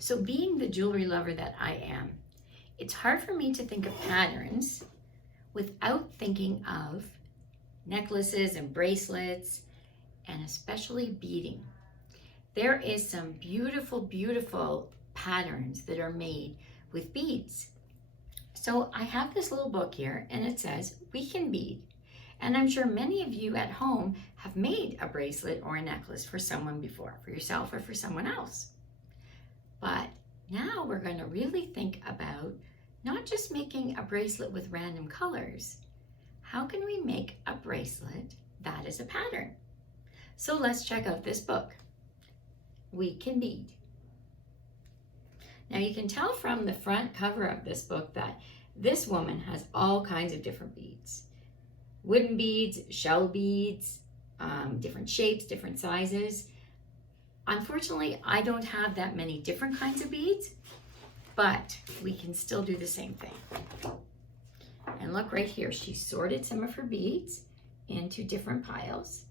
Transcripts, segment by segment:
So being the jewelry lover that I am, it's hard for me to think of patterns without thinking of necklaces and bracelets, and especially beading. There is some beautiful, beautiful patterns that are made with beads. So I have this little book here and it says, we can bead. And I'm sure many of you at home have made a bracelet or a necklace for someone before, for yourself or for someone else. But now we're going to really think about not just making a bracelet with random colors. How can we make a bracelet that is a pattern? So let's check out this book. We Can Bead. Now you can tell from the front cover of this book that this woman has all kinds of different beads. Wooden beads, shell beads, different shapes, different sizes. Unfortunately, I don't have that many different kinds of beads, but we can still do the same thing. And look right here, she sorted some of her beads into different piles.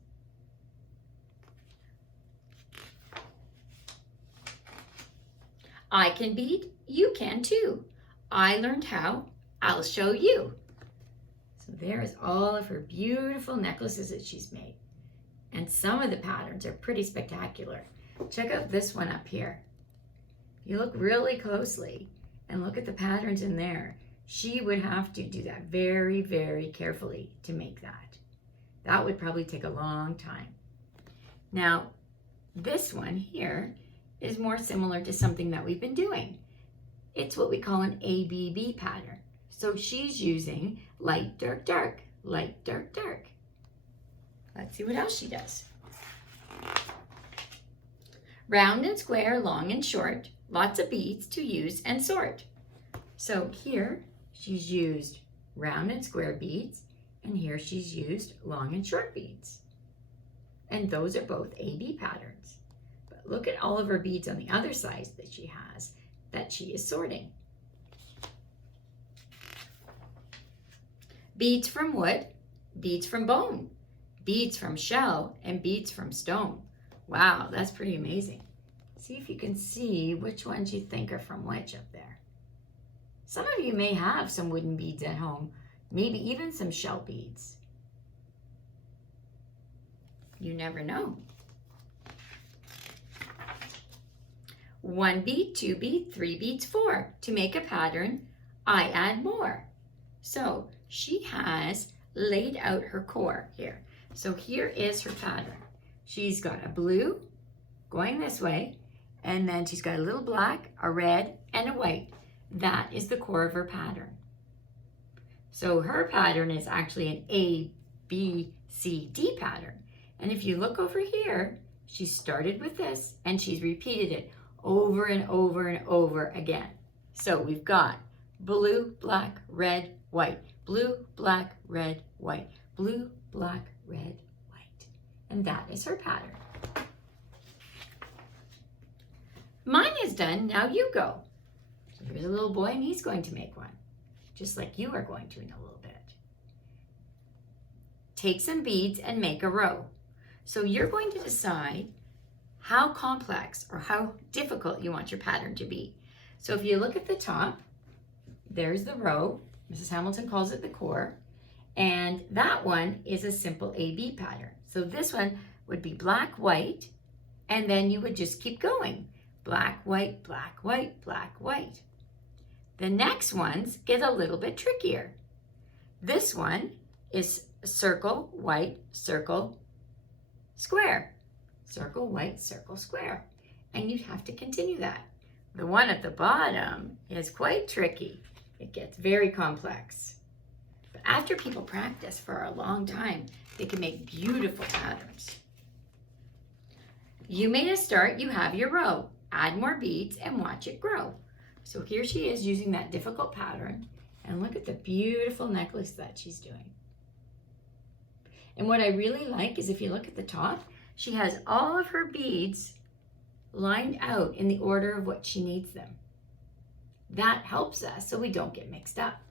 I can bead, you can too. I learned how, I'll show you. So there's all of her beautiful necklaces that she's made. And some of the patterns are pretty spectacular. Check out this one up here. You look really closely and look at the patterns in there. She would have to do that very, very carefully to make that. That would probably take a long time. Now, this one here is more similar to something that we've been doing. It's what we call an ABB pattern. So she's using light, dark, dark, light, dark, dark. Let's see what else she does. Round and square, long and short, lots of beads to use and sort. So here she's used round and square beads, and here she's used long and short beads. And those are both AB patterns. But look at all of her beads on the other side that she has, that she is sorting. Beads from wood, beads from bone, beads from shell, and beads from stone. Wow, that's pretty amazing. See if you can see which ones you think are from which up there. Some of you may have some wooden beads at home, maybe even some shell beads. You never know. 1 bead, 2 bead, 3 beads, 4. To make a pattern, I add more. So she has laid out her core here. So here is her pattern. She's got a blue going this way, and then she's got a little black, a red, and a white. That is the core of her pattern. So her pattern is actually an A, B, C, D pattern. And if you look over here, she started with this and she's repeated it over and over and over again. So we've got blue, black, red, white, blue, black, red, white, blue, black, red, white. And that is her pattern. Mine is done, now you go. So here's a little boy and he's going to make one, just like you are going to in a little bit. Take some beads and make a row. So you're going to decide how complex or how difficult you want your pattern to be. So if you look at the top, there's the row. Mrs. Hamilton calls it the core. And that one is a simple AB pattern. So this one would be black, white, and then you would just keep going. Black, white, black, white, black, white. The next ones get a little bit trickier. This one is circle, white, circle, square. Circle, white, circle, square. And you'd have to continue that. The one at the bottom is quite tricky. It gets very complex. But after people practice for a long time, they can make beautiful patterns. You made a start, you have your row. Add more beads and watch it grow. So here she is using that difficult pattern, and look at the beautiful necklace that she's doing. And what I really like is if you look at the top, she has all of her beads lined out in the order of what she needs them. That helps us so we don't get mixed up.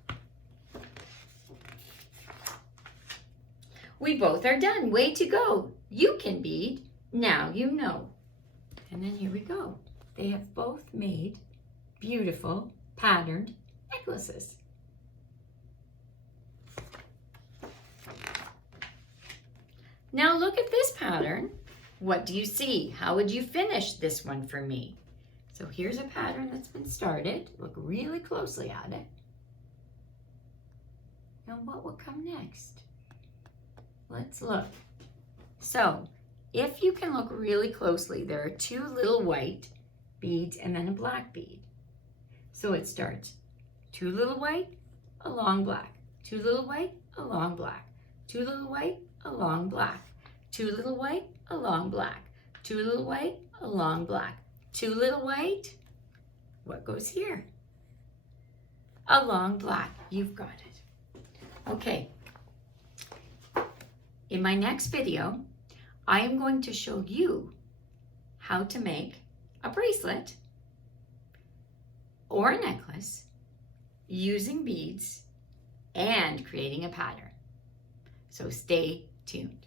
We both are done. Way to go. You can bead. Now you know. And then here we go. they have both made beautiful patterned necklaces. Now look at this pattern. What do you see? How would you finish this one for me? So here's a pattern that's been started. Look really closely at it. Now what will come next? Let's look. So if you can look really closely, there are two little white beads and then a black bead. So it starts two little white, a long black, two little white, a long black, two little white, a long black, two little white, a long black, two little white, a long black, two little white. What goes here? A long black. You've got it. Okay. In my next video, I am going to show you how to make a bracelet or a necklace using beads and creating a pattern. So stay tuned.